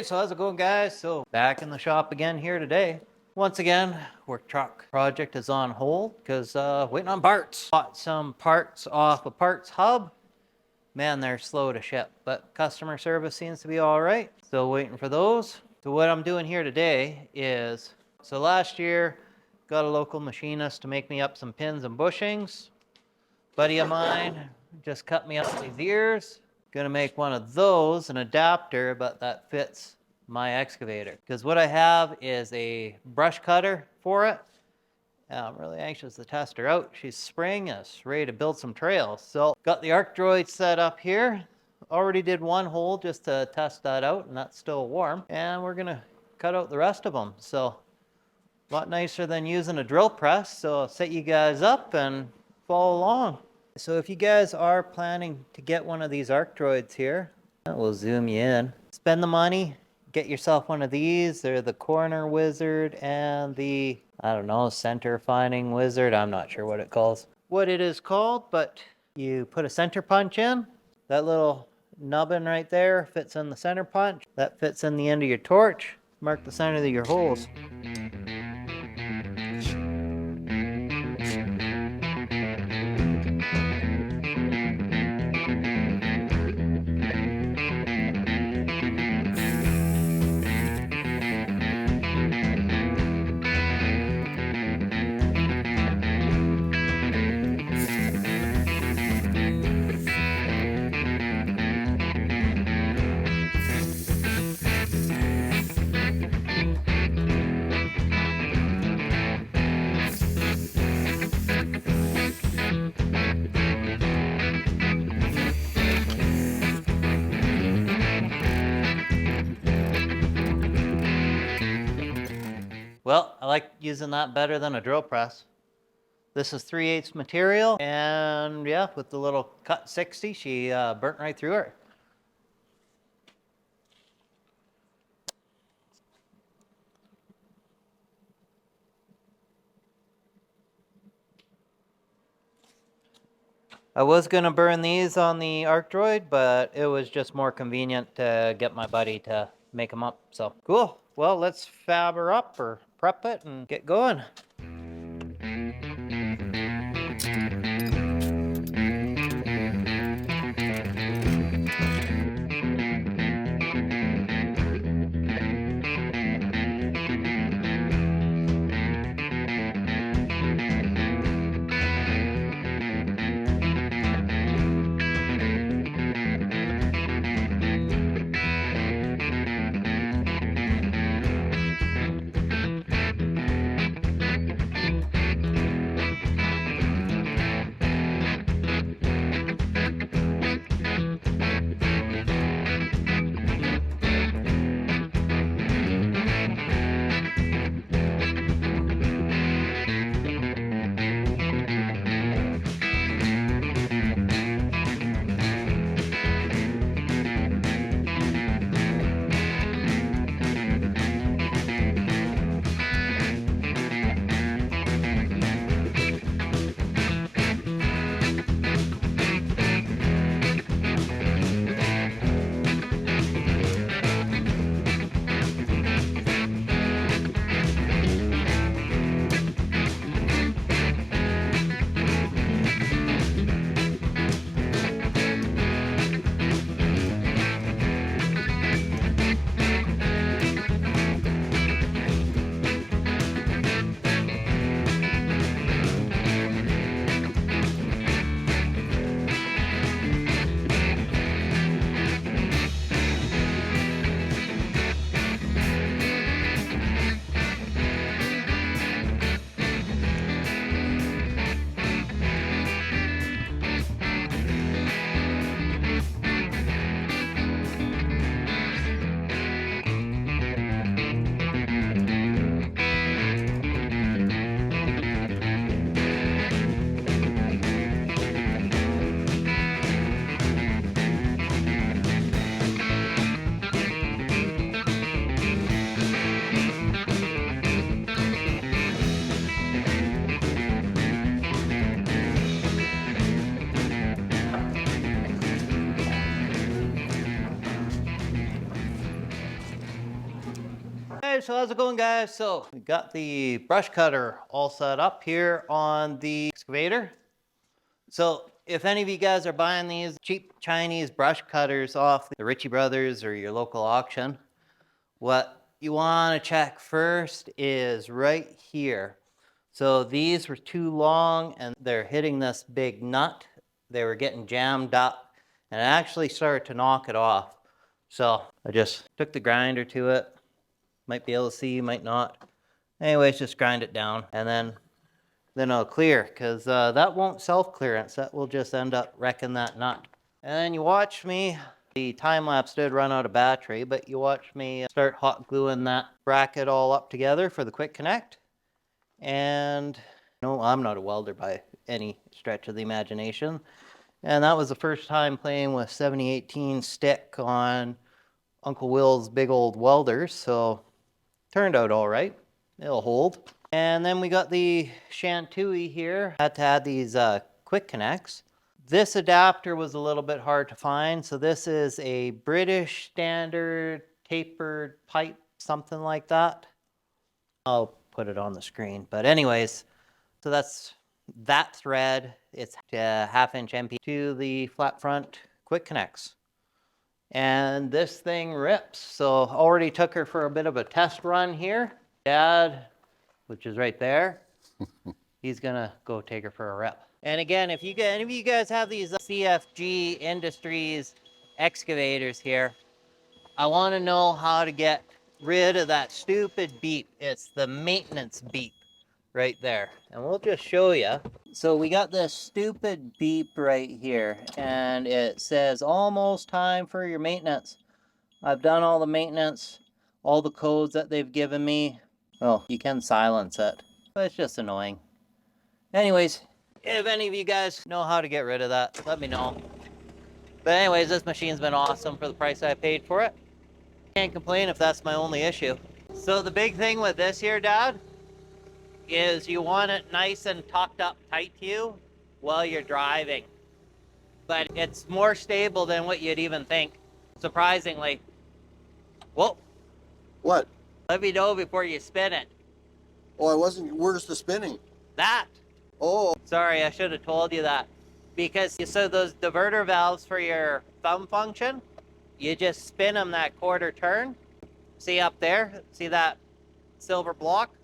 Hey, so how's it going, guys? So back in the shop again here today. Once again, work truck project is on hold because waiting on parts. Bought some parts off a parts hub. Man, they're slow to ship, but customer service seems to be all right. Still waiting for those. So what I'm doing here today is, so last year, got a local machinist to make me up some pins and bushings. Buddy of mine just cut me up these ears. Gonna make one of those, an adapter, but that fits my excavator. Because what I have is a brush cutter for it. And I'm really anxious to test her out. She's spring, is ready to build some trails. So got the arc droid set up here. Already did one hole just to test that out, and that's still warm. And we're gonna cut out the rest of them. So a lot nicer than using a drill press. So I'll set you guys up and follow along. So if you guys are planning to get one of these arc droids here, we'll zoom you in. Spend the money, get yourself one of these. They're the corner wizard and the, I don't know, center finding wizard. I'm not sure what it is called, but you put a center punch in. That little nubbin right there fits in the center punch. That fits in the end of your torch. Mark the center of your holes. Well, I like using that better than a drill press. This is 3/8 material, and yeah, with the little cut 60, she burnt right through it. I was gonna burn these on the arc droid, but it was just more convenient to get my buddy to make them up. So cool. Well, let's fab her up or prep it and get going. Alright, so how's it going, guys? So we got the brush cutter all set up here on the excavator. So if any of you guys are buying these cheap Chinese brush cutters off the Ritchie Brothers or your local auction, what you want to check first is right here. So these were too long and they're hitting this big nut. They were getting jammed up and it actually started to knock it off. So I just took the grinder to it. Might be able to see, might not. Anyways, just grind it down and then it'll clear, because that won't self-clearance. That will just end up wrecking that nut. And then you watch me, the time-lapse did run out of battery, but you watch me start hot gluing that bracket all up together for the quick connect. And no, I'm not a welder by any stretch of the imagination. And that was the first time playing with 7018 stick on Uncle Will's big old welders, so turned out all right. It'll hold. And then we got the shantui here. Had to add these quick connects. This adapter was a little bit hard to find. So this is a British standard tapered pipe, something like that. I'll put it on the screen. But anyways, so that's that thread. It's a 1/2" MP to the flat front quick connects. And this thing rips. So already took her for a bit of a test run here. Dad, which is right there, he's gonna go take her for a rep. And again, if any of you guys have these CFG Industries excavators here, I want to know how to get rid of that stupid beep. It's the maintenance beep right there. And we'll just show you. So we got this stupid beep right here, and it says almost time for your maintenance. I've done all the maintenance, all the codes that they've given me. Well, you can silence it, but it's just annoying. Anyways, if any of you guys know how to get rid of that, let me know. But anyways, this machine's been awesome for the price I paid for it. Can't complain if that's my only issue. So the big thing with this here, Dad, is you want it nice and tucked up tight to you while you're driving. But it's more stable than what you'd even think, surprisingly. Whoa. What? Let me know before you spin it. Oh, I wasn't. Where's the spinning? That. Oh. Sorry, I should have told you that. Because so those diverter valves for your thumb function, you just spin them that quarter turn. See up there? See that silver block?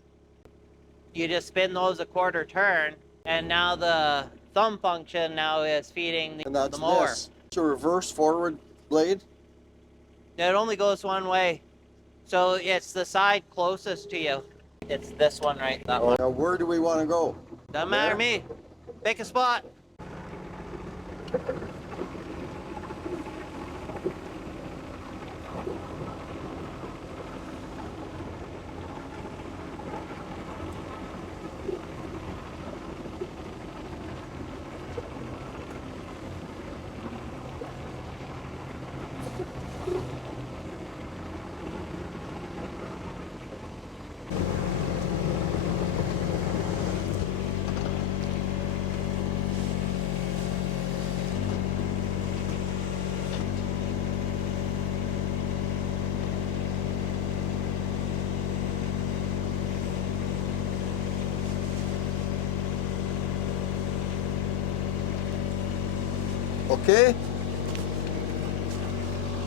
You just spin those a quarter turn, and now the thumb function now is feeding the mower. This. It's a reverse forward blade? It only goes one way. So it's the side closest to you. It's this one, right? That one. Now, where do we want to go? Doesn't matter to me. Pick a spot. Okay.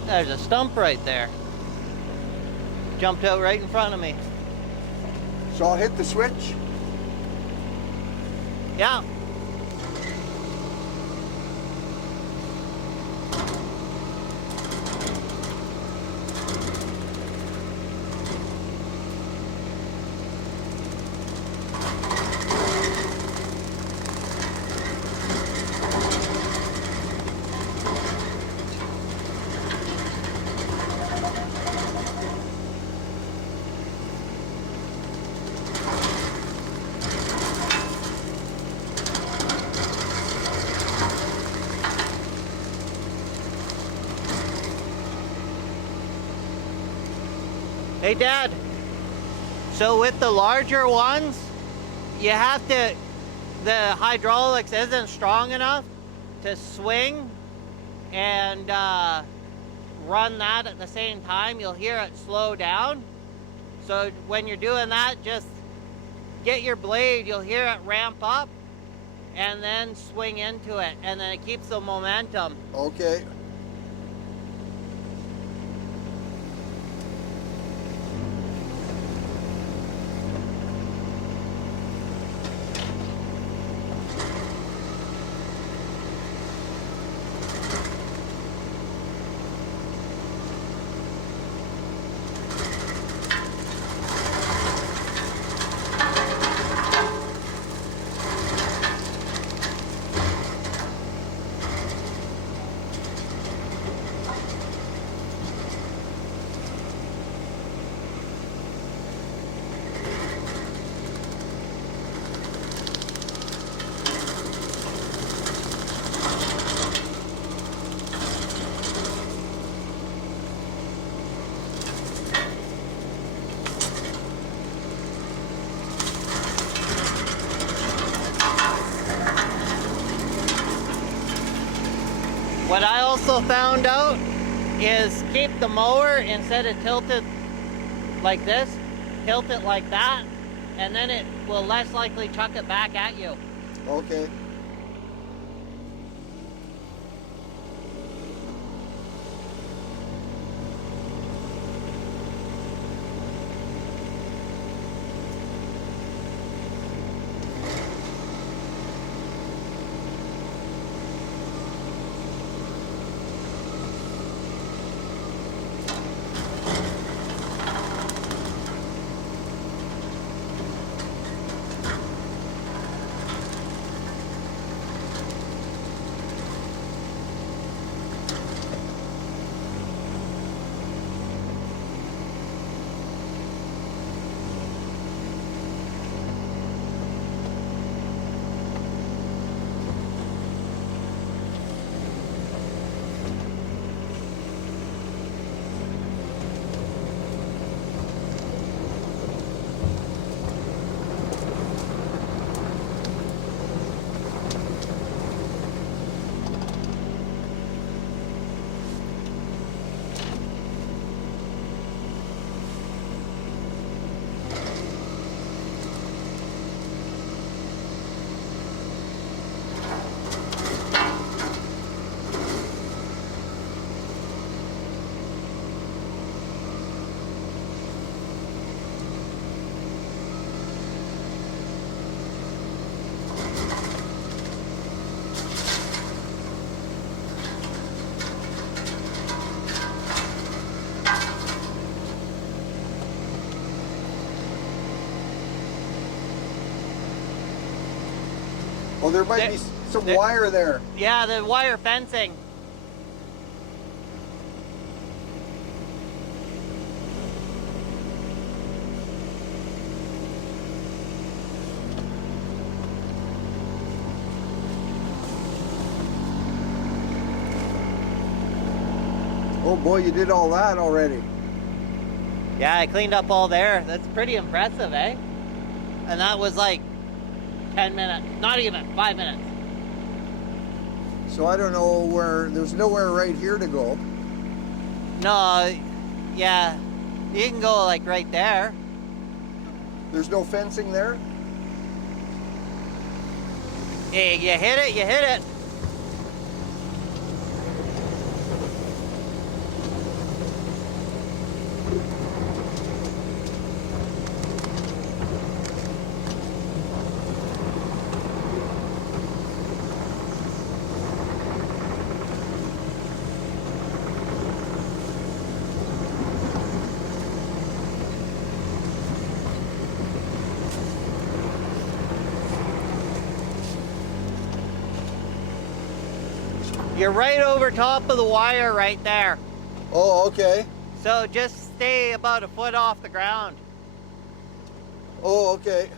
There's a stump right there. Jumped out right in front of me. So I'll hit the switch. Yeah. Hey, Dad. So with the larger ones, you have to, the hydraulics isn't strong enough to swing and run that at the same time. You'll hear it slow down. So when you're doing that, just get your blade, you'll hear it ramp up, and then swing into it, and then it keeps the momentum. Okay. What I also found out is keep the mower, instead of tilted like this, tilt it like that, and then it will less likely chuck it back at you. Okay. Oh, there might be some wire there. Yeah, the wire fencing. Oh boy, you did all that already. Yeah, I cleaned up all there. That's pretty impressive, eh? And that was like 10 minutes, not even 5 minutes. So I don't know where, there's nowhere right here to go. No, yeah, you can go like right there. There's no fencing there? Hey, you hit it, you hit it. You're right over top of the wire right there. Oh, okay. So just stay about a foot off the ground. Oh, okay.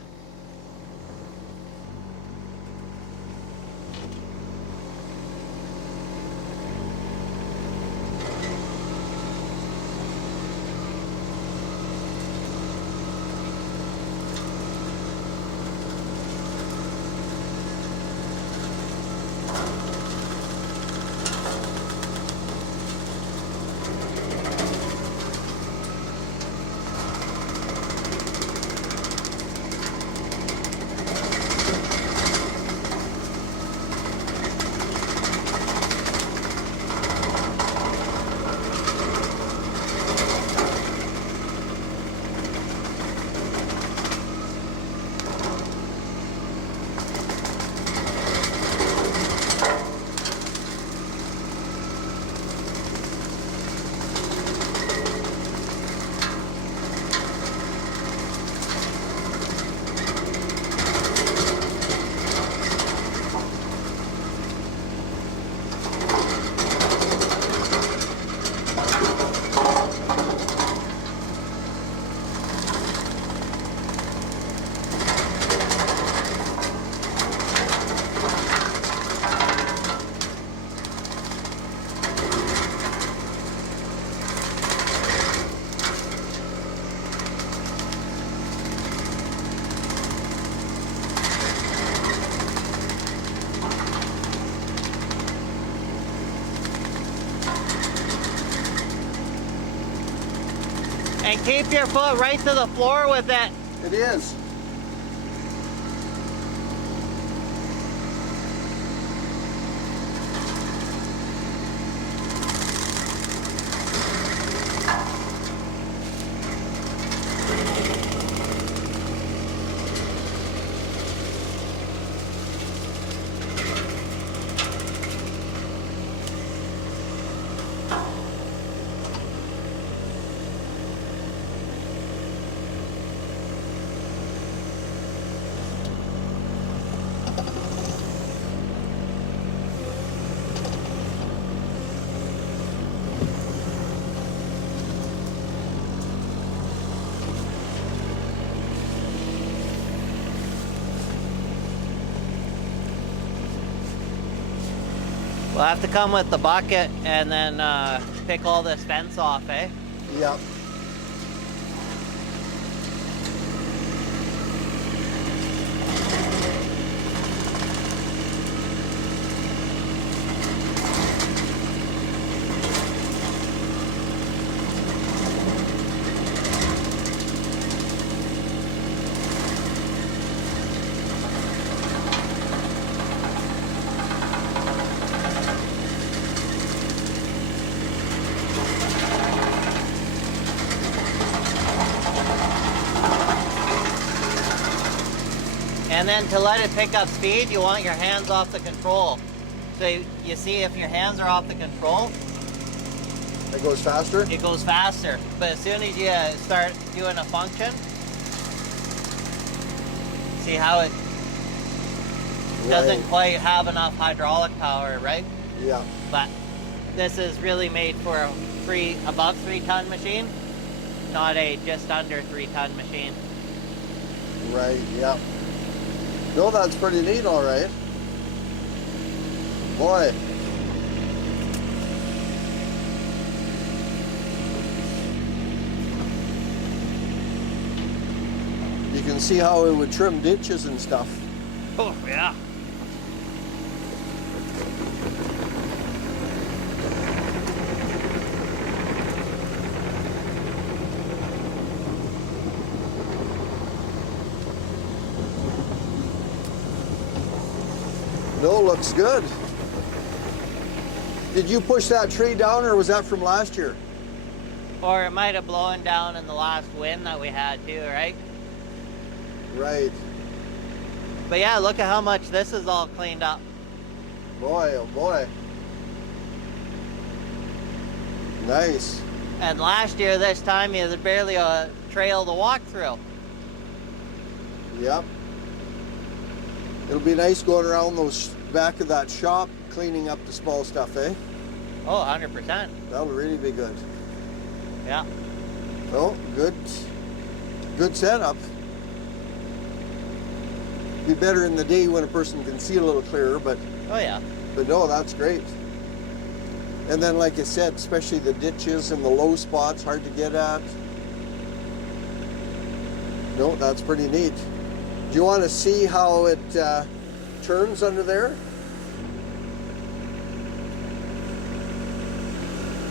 And keep your foot right to the floor with it. It is. We'll have to come with the bucket and then pick all this fence off, eh? Yep. And then to let it pick up speed, you want your hands off the control. So you see if your hands are off the control, It goes faster? it goes faster. But as soon as you start doing a function, see how it doesn't quite have enough hydraulic power, right? Yeah. But this is really made for a above 3-ton machine, not a just under 3-ton machine. Right, yeah. No, that's pretty neat, all right. Boy. You can see how it would trim ditches and stuff. Oh, yeah. No, looks good. Did you push that tree down or was that from last year? Or it might have blown down in the last wind that we had too, right? Right. But yeah, look at how much this is all cleaned up. Boy, oh boy. Nice. And last year, this time, you had barely a trail to walk through. Yep. It'll be nice going around those back of that shop, cleaning up the small stuff, eh? Oh, 100%. That'll really be good. Yeah. Oh, good setup. Be better in the day when a person can see a little clearer, but Oh, yeah. no, that's great. And then, like I said, especially the ditches and the low spots, hard to get at. No, that's pretty neat. Do you want to see how it turns under there?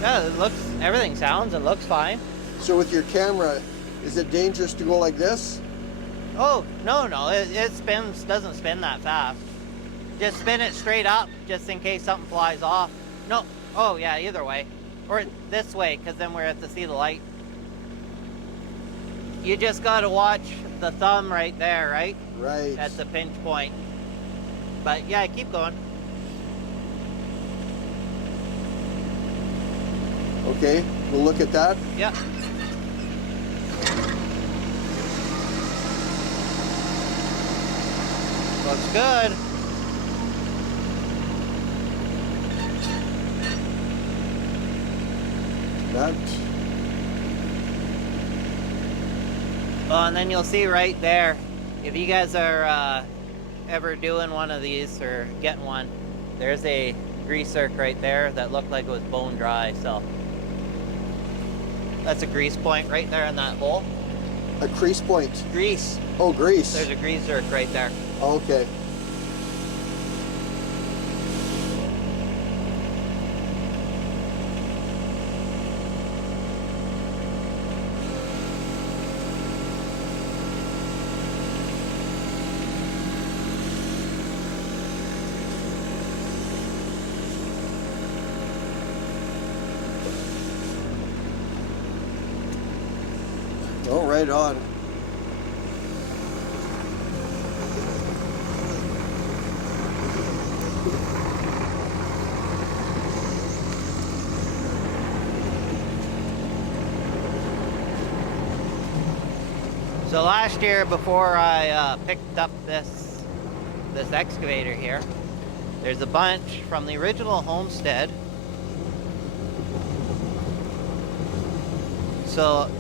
Yeah, everything sounds and looks fine. So with your camera, is it dangerous to go like this? Oh, no, it spins, doesn't spin that fast. Just spin it straight up, just in case something flies off. No, oh yeah, either way. Or this way, because then we're at to see the light. You just gotta watch the thumb right there, right? Right. That's the pinch point. But yeah, keep going. Okay, we'll look at that. Yeah. Looks good. That. Oh, and then you'll see right there, if you guys are ever doing one of these or getting one, there's a grease zerk right there that looked like it was bone dry, so that's a grease point right there in that hole. A crease point. Grease. Oh, grease. There's a grease zerk right there. Okay. right on. So last year, before I picked up this excavator here, there's a bunch from the original homestead. So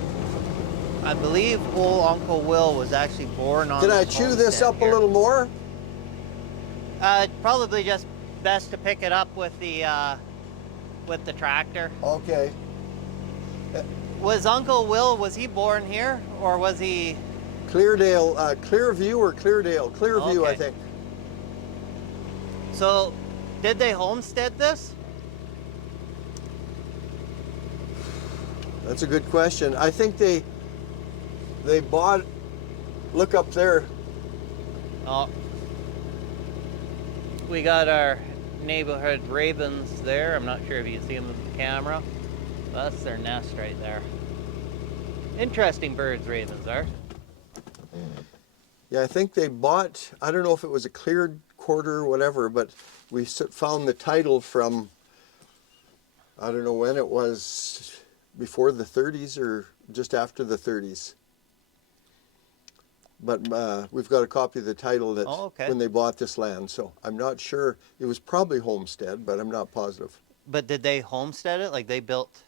I believe old Uncle Will was actually born on. Can I chew this up here. a little more? Probably just best to pick it up with the tractor. Okay. Was Uncle Will, was he born here, or was he? Cleardale, Clearview or Cleardale? Clearview, Okay. I think. So, did they homestead this? That's a good question. I think they bought, look up there. Oh. We got our neighborhood ravens there. I'm not sure if you can see them with the camera. That's their nest right there. Interesting birds, ravens are. Yeah, I think they bought, I don't know if it was a cleared quarter or whatever, but we found the title from, I don't know when it was, before the 30s or just after the 30s. But we've got a copy of the title that when they bought this land, so I'm not sure. It was probably homestead, but I'm not positive. But did they homestead it? Like they built,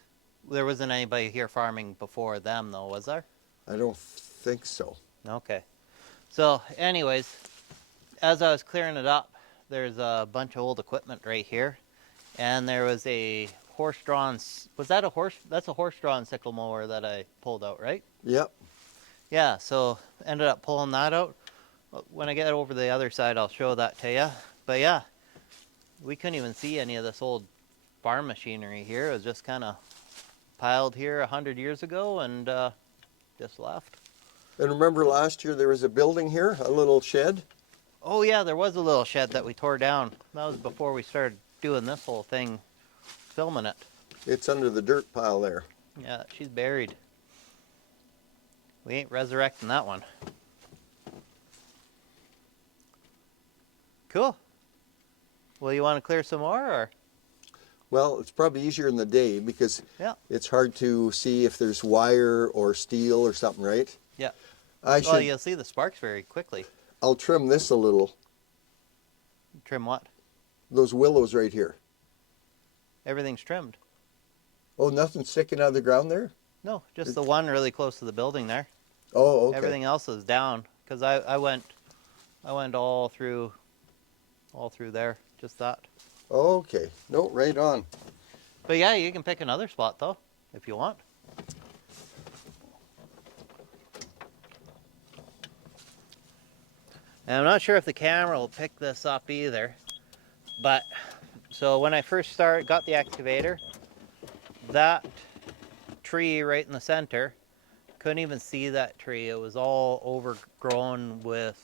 there wasn't anybody here farming before them though, was there? I don't think so. Okay. So anyways, as I was clearing it up, there's a bunch of old equipment right here. And there was a horse-drawn, was that a horse? That's a horse-drawn sickle mower that I pulled out, right? Yep. Yeah, so ended up pulling that out. When I get over the other side, I'll show that to you. But yeah, we couldn't even see any of this old farm machinery here. It was just kind of piled here 100 years ago and just left. And remember last year there was a building here, a little shed? Oh yeah, there was a little shed that we tore down. That was before we started doing this whole thing, filming it. It's under the dirt pile there. Yeah, she's buried. We ain't resurrecting that one. Cool. Well, you want to clear some more, or? Well, it's probably easier in the day because it's hard to see if there's wire or steel or something, right? Yeah. Well, you'll see the sparks very quickly. I'll trim this a little. Trim what? Those willows right here. Everything's trimmed. Oh, nothing sticking out of the ground there? No, just the one really close to the building there. Oh, okay. Everything else is down because I went all through there, just that. Okay. No, right on. But yeah, you can pick another spot though, if you want. And I'm not sure if the camera will pick this up either, but so when I first got the excavator, that tree right in the center, couldn't even see that tree. It was all overgrown with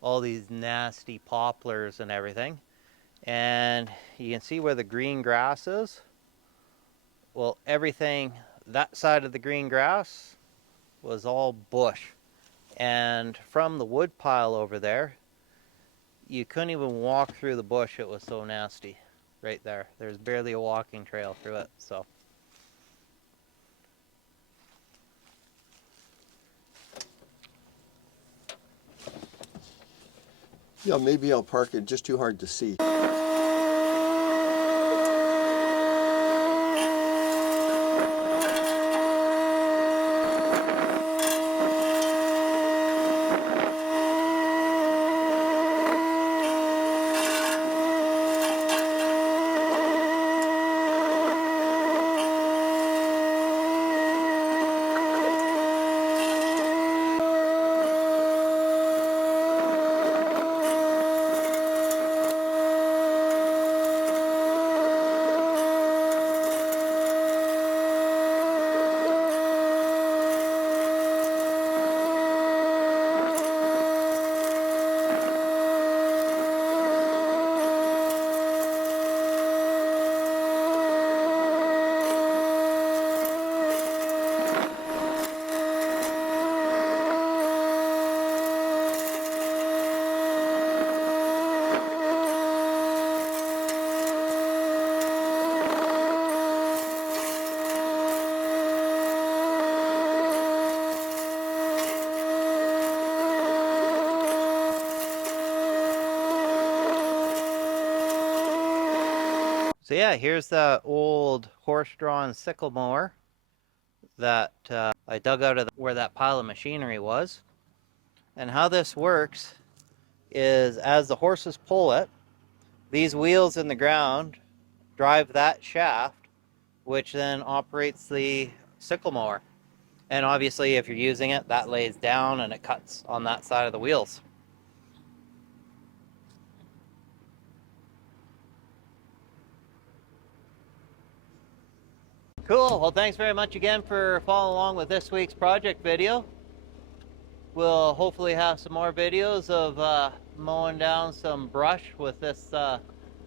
all these nasty poplars and everything. And you can see where the green grass is. Well, everything, that side of the green grass was all bush. And from the wood pile over there, you couldn't even walk through the bush. It was so nasty right there. There's barely a walking trail through it, so. Yeah, maybe I'll park it just too hard to see. So yeah, here's the old horse-drawn sickle mower that I dug out of where that pile of machinery was. And how this works is as the horses pull it, these wheels in the ground drive that shaft, which then operates the sickle mower. And obviously if you're using it, that lays down and it cuts on that side of the wheels. Cool, well thanks very much again for following along with this week's project video. We'll hopefully have some more videos of mowing down some brush with this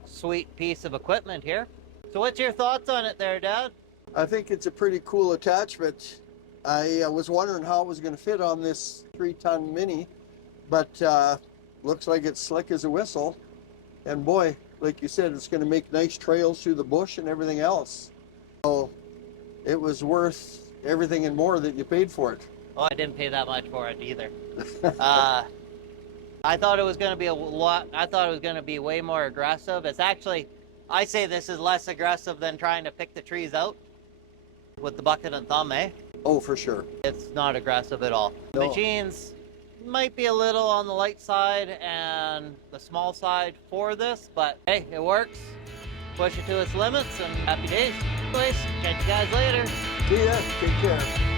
sweet piece of equipment here. So what's your thoughts on it there, Dad? I think it's a pretty cool attachment. I was wondering how it was going to fit on this 3-ton Mini, but looks like it's slick as a whistle. And boy, like you said, it's going to make nice trails through the bush and everything else. So it was worth everything and more that you paid for it. Oh, I didn't pay that much for it either. I thought it was going to be I thought it was going to be way more aggressive. It's actually, I say this is less aggressive than trying to pick the trees out with the bucket and thumb, eh? Oh, for sure. It's not aggressive at all. No. Machines might be a little on the light side and the small side for this, but hey, it works. Push it to its limits and happy days. Anyways, catch you guys later. See ya. Take care.